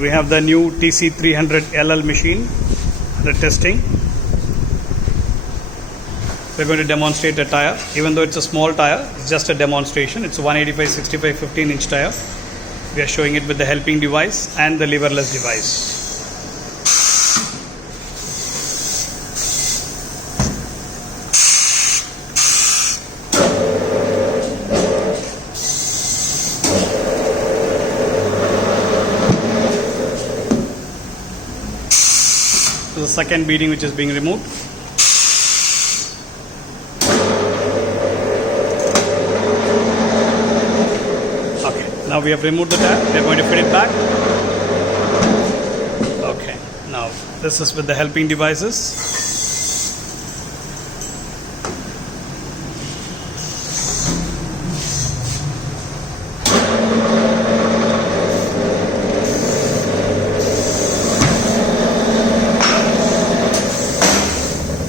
We have the new TC300 LL machine, the testing. We're going to demonstrate a tire. Even though it's a small tire, it's just a demonstration. It's a 185/65 15-inch tire. We are showing it with the helping device and the leverless device. So the second beading which is being removed. Okay, now we have removed the tire. We are going to fit it back. Okay, now this is with the helping devices.